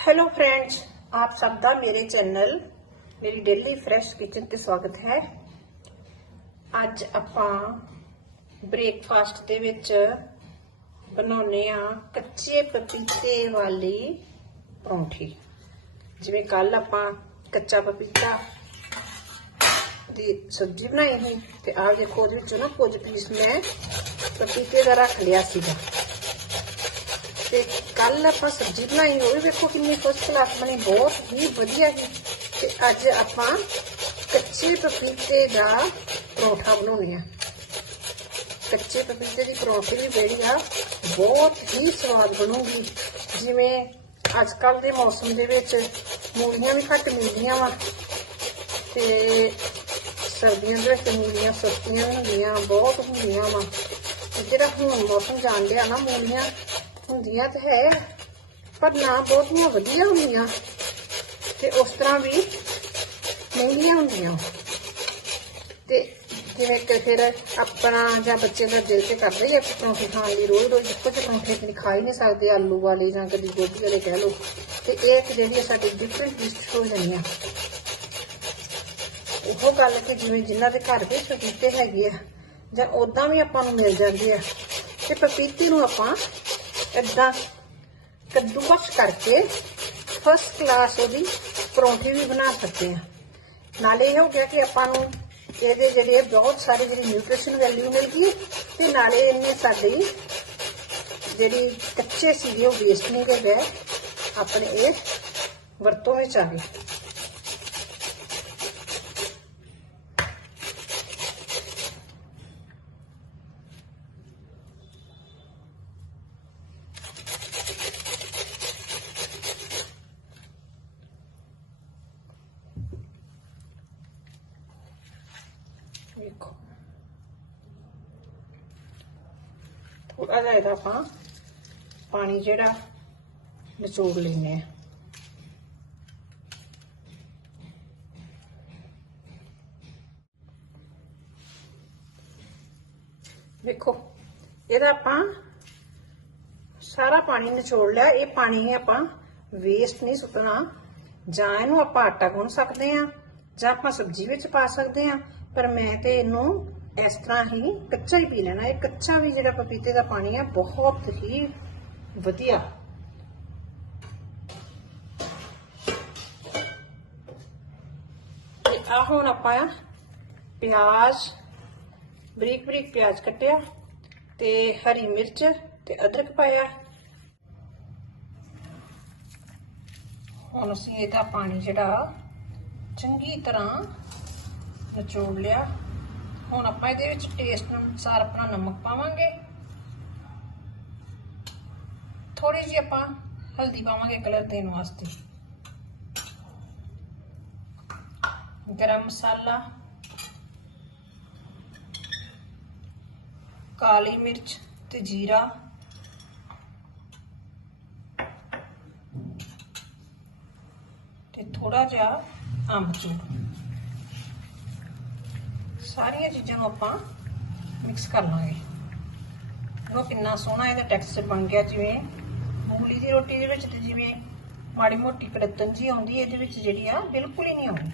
Hello friends ਆਪ ਸਭ ਦਾ ਮੇਰੇ ਚੈਨਲ ਮੇਰੀ ਡੇਲੀ ਫਰੈਸ਼ ਕਿਚਨ ਤੇ ਸਵਾਗਤ ਹੈ ਅੱਜ ਆਪਾਂ ਬ੍ਰੇਕਫਾਸਟ ਦੇ ਵਿੱਚ ਬਣਾਉਨੇ ਆ ਕੱਚੇ ਪਪੀਤੇ ਵਾਲੀ ਪਰੌਂਠੀ ਜਿਵੇਂ ਕੱਲ ਆਪਾਂ ਕੱਚਾ ਪਪੀਤਾ ਦੀ ਸਬਜ਼ੀ ਬਣਾਈ ਸੀ ਤੇ ਆਹ ਦੇਖੋ ਉਹਦੇ ਵਿੱਚੋਂ ਨਾ ਕੁਝ ਪੀਸ ਮੈਂ ਪਪੀਤੇ ਦਾ ਰੱਖ ਲਿਆ ਸੀਗਾ ਤੇ ਕੱਲ ਆਪਾਂ ਸਬਜ਼ੀ ਬਣਾਈ, ਉਹ ਵੀ ਵੇਖੋ ਕਿੰਨੀ ਫਸਟ ਕਲਾਸ ਬਣੀ, ਬਹੁਤ ਹੀ ਵਧੀਆ ਸੀ ਤੇ ਅੱਜ ਆਪਾਂ ਕੱਚੇ ਪਪੀਤੇ ਦਾ ਪਰੌਠਾ ਬਣਾਉਣੇ ਆ। ਕੱਚੇ ਪਪੀਤੇ ਦੀ ਪਰੌਠੀ ਵੀ ਜਿਹੜੀ ਆ, ਬਹੁਤ ਹੀ ਸਵਾਦ ਬਣੂਗੀ। ਜਿਵੇਂ ਅੱਜ ਕੱਲ ਦੇ ਮੌਸਮ ਦੇ ਵਿੱਚ ਮੂਲੀਆਂ ਵੀ ਘੱਟ ਮਿਲਦੀਆਂ ਵਾ। ਤੇ ਸਰਦੀਆਂ ਦੇ ਵਿੱਚ ਮੂਲੀਆਂ ਸਸਤੀਆਂ ਹੁੰਦੀਆਂ, ਬਹੁਤ ਹੁੰਦੀਆਂ ਵਾ। ਤੇ ਜਿਹੜਾ ਹੁਣ ਮੌਸਮ ਜਾਣ ਡਿਆ ਨਾ ਮੂਲੀਆਂ ਹੁੰਦੀਆਂ ਤੇ ਹੈ, ਪਰ ਨਾ ਬਹੁਤੀਆਂ ਵਧੀਆ ਹੁੰਦੀਆਂ ਤੇ ਉਸ ਤਰ੍ਹਾਂ ਵੀ ਮਹਿੰਗੀਆਂ ਹੁੰਦੀਆਂ। ਤੇ ਜਿਵੇਂ ਕਿ ਫਿਰ ਆਪਣਾ ਜਾਂ ਬੱਚੇ ਦਾ ਦਿਲ ਤੇ ਕਰਦਾ ਹੀ ਹੈ ਪਰੌਂਠੇ ਖਾਣ ਲਈ ਰੋਜ਼ ਰੋਜ਼ ਇੱਕੋ ਜਿਹੇ ਪਰੌਂਠੇ ਤੇ ਖਾ ਹੀ ਨਹੀਂ ਸਕਦੇ, ਆਲੂ ਵਾਲੇ ਜਾਂ ਕਦੀ ਗੋਭੀ ਵਾਲੇ ਕਹਿ ਲਓ। ਤੇ ਇਹ ਇੱਕ ਜਿਹੜੀ ਹੈ ਸਾਡੀ ਡਿਫਰੈਂਟ ਡਿਸ਼ ਹੋ ਜਾਣੀ ਆ। ਉਹ ਗੱਲ ਕਿ ਜਿਵੇਂ ਜਿਨ੍ਹਾਂ ਦੇ ਘਰ ਵਿੱਚ ਪਪੀਤੇ ਹੈਗੇ ਆ ਜਾਂ ਉਦਾਂ ਵੀ ਆਪਾਂ ਨੂੰ ਮਿਲ ਜਾਂਦੇ ਆ, ਤੇ ਪਪੀਤੇ ਨੂੰ ਆਪਾਂ ਏਦਾਂ ਕੱਦੂਕਸ ਕਰਕੇ ਫਸਟ ਕਲਾਸ ਉਹਦੀ ਪਰੌਂਠੀ ਵੀ ਬਣਾ ਸਕਦੇ ਆ ਨਾਲੇ ਇਹ ਹੋ ਗਿਆ ਕਿ ਆਪਾਂ ਨੂੰ ਇਹਦੇ ਜਿਹੜੇ ਬਹੁਤ ਸਾਰੇ ਜਿਹੜੀ ਨਿਊਟ੍ਰੀਸ਼ਨ ਵੈਲਿਊ ਮਿਲ ਗਈ ਤੇ ਨਾਲੇ ਇਹਨੇ ਸਾਡੀ ਜਿਹੜੀ ਕੱਚੇ ਸੀਗੇ ਉਹ ਵੇਸਟ ਨਹੀਂ ਗਏ ਆਪਣੇ ਇਹ ਵਰਤੋਂ ਵਿੱਚ ਆ ਗਏ ਵੇਖੋ ਥੋੜਾ ਜਿਹਾ ਇਹਦਾ ਆਪਾਂ, ਪਾਣੀ ਜਿਹੜਾ, ਨਿਚੋੜ ਲੈਨੇ ਆ ਵੇਖੋ ਇਹਦਾ ਆਪਾਂ ਸਾਰਾ ਪਾਣੀ ਨਿਚੋੜ ਲਿਆ, ਇਹ ਪਾਣੀ ਆਪਾਂ ਵੇਸਟ ਨਹੀਂ ਸੁੱਟਣਾ। ਜਾਂ ਇਹਨੂੰ ਆਪਾਂ ਆਟਾ ਗੁੰਨ ਸਕਦੇ ਆ ਜਾਂ ਆਪਾਂ ਸਬਜ਼ੀ ਵਿੱਚ ਪਾ ਸਕਦੇ ਆ ਪਰ ਮੈਂ ਤੇ ਇਹਨੂੰ ਇਸ ਤਰ੍ਹਾਂ ਹੀ ਕੱਚਾ ਹੀ ਪੀ ਲੈਣਾ। ਇਹ ਕੱਚਾ ਵੀ ਜਿਹੜਾ ਪਪੀਤੇ ਦਾ ਪਾਣੀ ਆ, ਬਹੁਤ ਹੀ ਵਧੀਆ। ਆ ਹੁਣ ਆਪਾਂ ਪਿਆਜ਼ ਬਰੀਕ ਬਰੀਕ ਪਿਆਜ਼ ਕੱਟਿਆ ਤੇ ਹਰੀ ਮਿਰਚ ਤੇ ਅਦਰਕ ਪਾਇਆ। ਹੁਣ ਅਸੀਂ ਇਹਦਾ ਪਾਣੀ ਜਿਹੜਾ ਚੰਗੀ ਤਰ੍ਹਾਂ ਨਿਚੋੜ ਲਿਆ। ਹੁਣ ਆਪਾਂ ਇਹਦੇ ਵਿੱਚ ਟੇਸਟ ਅਨੁਸਾਰ ਆਪਣਾ ਨਮਕ ਪਾਵਾਂਗੇ। ਥੋੜੀ ਜਿਹੀ ਆਪਾਂ ਹਲਦੀ ਪਾਵਾਂਗੇ ਕਲਰ ਦੇਣ ਵਾਸਤੇ। ਗਰਮ ਮਸਾਲਾ, ਕਾਲੀ ਮਿਰਚ ਤੇ ਜੀਰਾ। ਤੇ ਥੋੜਾ ਜਿਹਾ ਆਮਚੂਰ। ਸਾਰੀਆਂ ਚੀਜ਼ਾਂ ਨੂੰ ਆਪਾਂ ਮਿਕਸ ਕਰ ਲਾਂਗੇ। ਉਹ ਕਿੰਨਾ ਸੋਹਣਾ ਇਹਦਾ ਟੈਕਸਚਰ ਬਣ ਗਿਆ, ਜਿਵੇਂ ਮੂੰਗਲੀ ਦੀ ਰੋਟੀ ਦੇ ਵਿੱਚ ਤੇ ਜਿਵੇਂ ਮਾੜੀ ਮੋਟੀ ਕੜਤਨ ਜੀ ਆਉਂਦੀ, ਇਹਦੇ ਵਿੱਚ ਜਿਹੜੀ ਆ ਬਿਲਕੁਲ ਹੀ ਨਹੀਂ ਆਉਂਦੀ।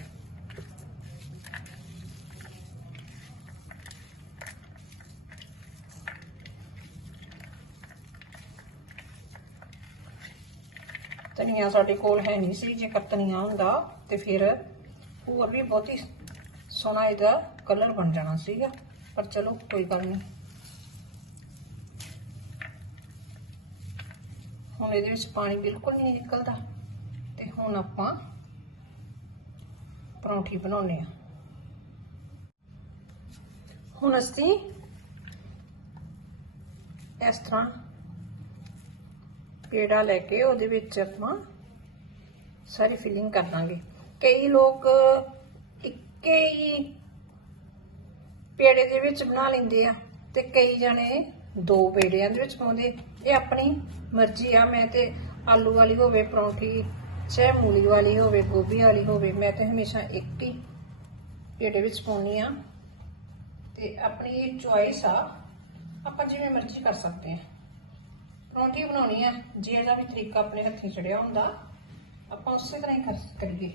ਧਨੀਆ ਸਾਡੇ ਕੋਲ ਹੈ ਨਹੀਂ ਸੀ, ਜੇਕਰ ਧਨੀਆ ਹੁੰਦਾ ਤੇ ਫਿਰ ਹੋਰ ਵੀ ਬਹੁਤੀ ਸੋਹਣਾ ਇਹਦਾ ਕਲਰ ਬਣ ਜਾਣਾ ਸੀਗਾ, ਪਰ ਚਲੋ ਕੋਈ ਗੱਲ ਨਹੀਂ। ਹੁਣ ਇਹਦੇ ਵਿੱਚ ਪਾਣੀ ਬਿਲਕੁਲ ਨਹੀਂ ਨਿਕਲਦਾ, ਤੇ ਹੁਣ ਆਪਾਂ ਪਰੌਂਠੀ ਬਣਾਉਨੇ ਆ ਹੁਣ ਅਸੀਂ ਇਸ ਤਰ੍ਹਾਂ ਪੇੜਾ ਲੈ ਕੇ ਉਹਦੇ ਵਿੱਚ ਆਪਾਂ ਸਾਰੀ ਫਿਲਿੰਗ ਕਰ ਦਾਂਗੇ। ਕਈ ਲੋਕ ਕਈ ਪੇੜੇ ਦੇ ਵਿੱਚ ਬਣਾ ਲੈਂਦੇ ਆ ਤੇ ਕਈ ਜਣੇ ਦੋ ਪੇੜਿਆਂ ਦੇ ਵਿੱਚ ਪਾਉਂਦੇ। ਇਹ ਆਪਣੀ ਮਰਜ਼ੀ ਆ, ਮੈਂ ਤੇ ਆਲੂ ਵਾਲੀ ਹੋਵੇ, ਪਰੌਂਠੀ, ਚਾਹੇ ਮੂਲੀ ਵਾਲੀ ਹੋਵੇ, ਗੋਭੀ ਵਾਲੀ ਹੋਵੇ, ਮੈਂ ਤੇ ਹਮੇਸ਼ਾ ਇੱਕ ਹੀ ਪੇੜੇ ਵਿੱਚ ਪਾਉਣੀ ਆ। ਤੇ ਆਪਣੀ ਇਹ ਚੁਆਇਸ ਆ, ਆਪਾਂ ਜਿਵੇਂ ਮਰਜ਼ੀ ਕਰ ਸਕਦੇ ਆ। ਪਰੌਂਠੀ ਬਣਾਉਣੀ ਆ, ਜੇ ਇਹਦਾ ਵੀ ਤਰੀਕਾ ਆਪਣੇ ਹੱਥੀਂ ਚੜਿਆ ਹੁੰਦਾ, ਆਪਾਂ ਉਸੇ ਤਰ੍ਹਾਂ ਹੀ ਕਰ ਕਰੀਏ।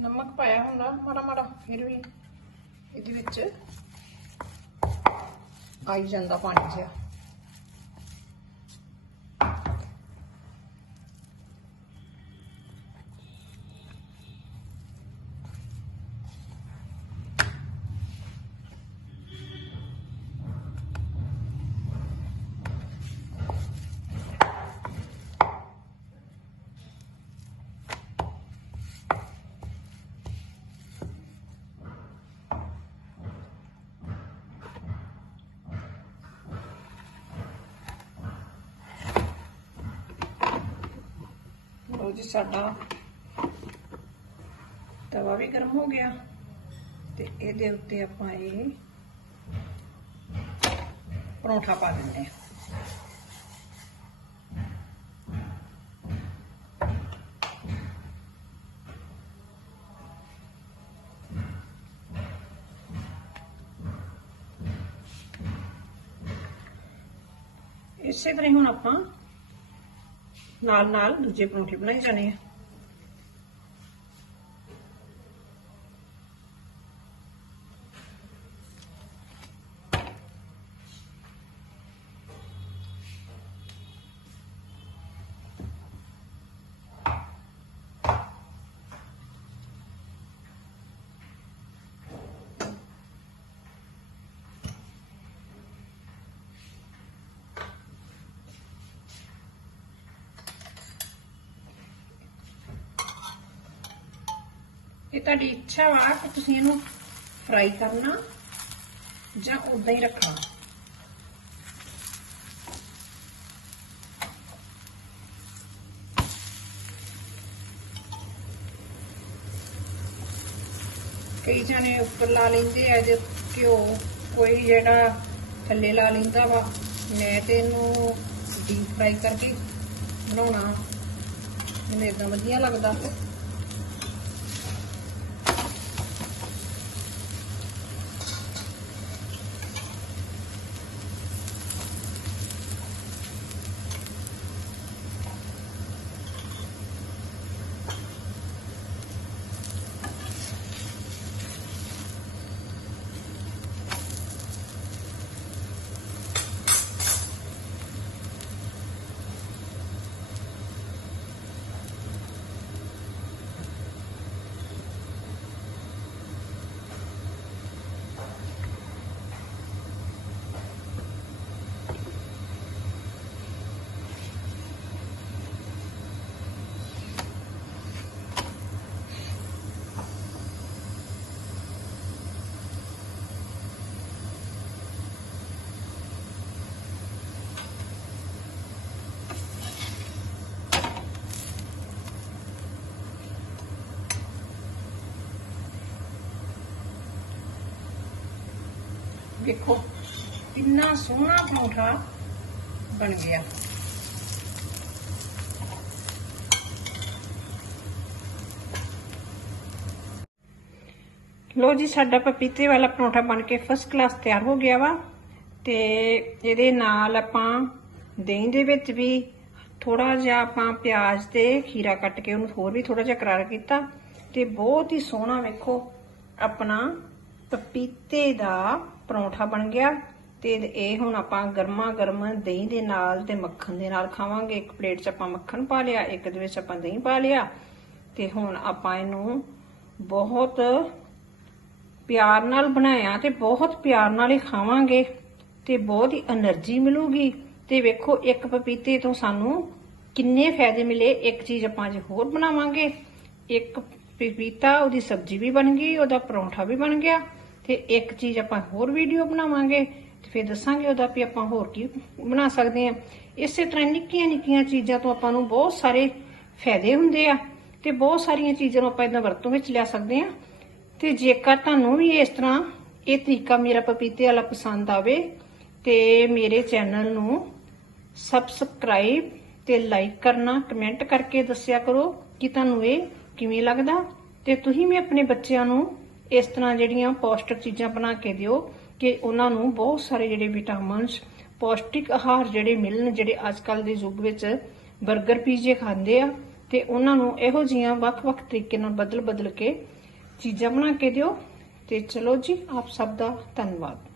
ਨਮਕ ਪਾਇਆ ਹੁੰਦਾ ਮਾੜਾ ਮਾੜਾ ਫਿਰ ਵੀ ਇਹਦੇ ਵਿੱਚ ਆਈ ਜਾਂਦਾ ਪਾਣੀ ਜਿਹਾ। ਲੋ ਜੀ ਸਾਡਾ ਤਵਾ ਵੀ ਗਰਮ ਹੋ ਗਿਆ ਤੇ ਇਹਦੇ ਉੱਤੇ ਆਪਾਂ ਇਹ ਪਰੌਂਠਾ ਪਾ ਦਿੰਦੇ ਹਾਂ। ਇਸੇ ਤਰ੍ਹਾਂ ਹੁਣ ਆਪਾਂ ਨਾਲ ਨਾਲ ਦੂਜੇ ਪਰੌਂਠੇ ਬਣਾਏ ਜਾਣੇ ਆ। ਇਹ ਤੁਹਾਡੀ ਇੱਛਾ ਵਾ ਕਿ ਤੁਸੀਂ ਇਹਨੂੰ ਫਰਾਈ ਕਰਨਾ ਜਾਂ ਉਦਾਂ ਹੀ ਰੱਖਣਾ। ਕਈ ਜਾਣੇ ਉੱਪਰ ਲਾ ਲੈਂਦੇ ਆ, ਜੇ ਘਿਓ ਕੋਈ ਜਿਹੜਾ ਥੱਲੇ ਲਾ ਲੈਂਦਾ ਵਾ, ਮੈਂ ਤੇ ਇਹਨੂੰ ਡੀਪ ਫਰਾਈ ਕਰਕੇ ਬਣਾਉਣਾ। ਮੈਨੂੰ ਇਦਾਂ ਵਧੀਆ ਲੱਗਦਾ। ਦੇਖੋ ਕਿੰਨਾ ਸੋਹਣਾ ਪਰੌਂਠਾ ਬਣ ਗਿਆ। ਲੋ ਜੀ, ਸਾਡਾ ਪਪੀਤੇ ਵਾਲਾ ਪਰੌਂਠਾ ਬਣ ਕੇ ਫਸਟ ਕਲਾਸ ਤਿਆਰ ਹੋ ਗਿਆ ਵਾ। ਤੇ ਇਹਦੇ ਨਾਲ ਆਪਾਂ ਦਹੀਂ ਦੇ ਵਿੱਚ ਵੀ ਥੋੜਾ ਜਿਹਾ ਆਪਾਂ ਪਿਆਜ਼ ਤੇ ਖੀਰਾ ਕੱਟ ਕੇ ਉਹਨੂੰ ਹੋਰ ਵੀ ਥੋੜਾ ਜਿਹਾ ਕਰਾਰਾ ਕੀਤਾ। ਤੇ ਬਹੁਤ ਹੀ ਸੋਹਣਾ ਵੇਖੋ, ਆਪਣਾ ਪਪੀਤੇ ਦਾ ਪਰੌਂਠਾ ਬਣ ਗਿਆ ਤੇ ਇਹ ਹੁਣ ਆਪਾਂ ਗਰਮਾ ਗਰਮ ਦਹੀਂ ਦੇ ਨਾਲ ਤੇ ਮੱਖਣ ਦੇ ਨਾਲ ਖਾਵਾਂਗੇ। ਇੱਕ ਪਲੇਟ 'ਚ ਆਪਾਂ ਮੱਖਣ ਪਾ ਲਿਆ, ਇੱਕ ਦੇ ਵਿੱਚ ਆਪਾਂ ਦਹੀਂ ਪਾ ਲਿਆ ਤੇ ਹੁਣ ਆਪਾਂ ਇਹਨੂੰ ਬਹੁਤ ਪਿਆਰ ਨਾਲ ਬਣਾਇਆ ਤੇ ਬਹੁਤ ਪਿਆਰ ਨਾਲ ਹੀ ਖਾਵਾਂਗੇ ਤੇ ਬਹੁਤ ਹੀ એનર્ਜੀ ਮਿਲੂਗੀ। ਤੇ ਵੇਖੋ, ਇੱਕ ਪਪੀਤੇ ਤੋਂ ਸਾਨੂੰ ਕਿੰਨੇ ਫਾਇਦੇ ਮਿਲੇ, ਇੱਕ ਚੀਜ਼ ਆਪਾਂ ਅੱਜ ਹੋਰ ਬਣਾਵਾਂਗੇ। ਇੱਕ ਪਪੀਤਾ, ਉਹਦੀ ਸਬਜ਼ੀ ਵੀ ਬਣ ਗਈ, ਉਹਦਾ ਪਰੌਂਠਾ ਵੀ ਬਣ ਗਿਆ। ਤੇ ਇੱਕ ਚੀਜ਼ ਆਪਾਂ ਹੋਰ ਵੀਡੀਓ ਬਣਾਵਾਂਗੇ ਤੇ ਫਿਰ ਦੱਸਾਂਗੇ ਉਹਦਾ ਵੀ ਆਪਾਂ ਹੋਰ ਕੀ ਬਣਾ ਸਕਦੇ ਆ ਇਸੇ ਤਰ੍ਹਾਂ ਨਿੱਕੀਆਂ ਨਿੱਕੀਆਂ ਚੀਜ਼ਾਂ ਤੋਂ ਆਪਾਂ ਨੂੰ ਬਹੁਤ ਸਾਰੇ ਫਾਇਦੇ ਹੁੰਦੇ ਆ ਤੇ ਬਹੁਤ ਸਾਰੀਆਂ ਚੀਜ਼ਾਂ ਨੂੰ ਆਪਾਂ ਇਦਾਂ ਵਰਤੋਂ ਵਿੱਚ ਲਿਆ ਸਕਦੇ ਆ ਤੇ ਜੇਕਰ ਤੁਹਾਨੂੰ ਵੀ ਇਸ ਤਰ੍ਹਾਂ ਇਹ ਤਰੀਕਾ ਮੇਰਾ ਪਪੀਤੇ ਵਾਲਾ ਪਸੰਦ ਆਵੇ ਤੇ ਮੇਰੇ ਚੈਨਲ ਨੂੰ ਸਬਸਕ੍ਰਾਈਬ ਤੇ ਲਾਈਕ ਕਰਨਾ, ਕਮੈਂਟ ਕਰਕੇ ਦੱਸਿਆ ਕਰੋ ਕਿ ਤੁਹਾਨੂੰ ਇਹ ਕਿਵੇਂ ਲੱਗਦਾ ਤੇ ਤੁਸੀਂ ਵੀ ਆਪਣੇ ਬੱਚਿਆਂ ਨੂੰ ਇਸ ਤਰ੍ਹਾਂ ਜਿਹੜੀਆਂ ਪੌਸ਼ਟਿਕ ਚੀਜ਼ਾਂ ਬਣਾ ਕੇ ਦਿਓ ਕਿ ਉਹਨਾਂ ਨੂੰ ਬਹੁਤ ਸਾਰੇ ਜਿਹੜੇ ਵਿਟਾਮਿਨਸ, ਪੌਸ਼ਟਿਕ ਆਹਾਰ ਜਿਹੜੇ ਮਿਲਣ, ਜਿਹੜੇ ਅੱਜ ਕੱਲ ਦੇ ਯੁੱਗ ਵਿੱਚ 버ਗਰ ਪੀਜ਼ੇ ਖਾਂਦੇ ਆ, ਤੇ ਉਹਨਾਂ ਨੂੰ ਇਹੋ ਜੀਆਂ ਵੱਖ-ਵੱਖ ਤਰੀਕੇ ਨਾਲ ਬਦਲ-ਬਦਲ ਕੇ ਚੀਜ਼ਾਂ ਬਣਾ ਕੇ ਦਿਓ। ਤੇ ਚਲੋ ਜੀ, ਆਪ ਸਭ ਦਾ ਧੰਨਵਾਦ।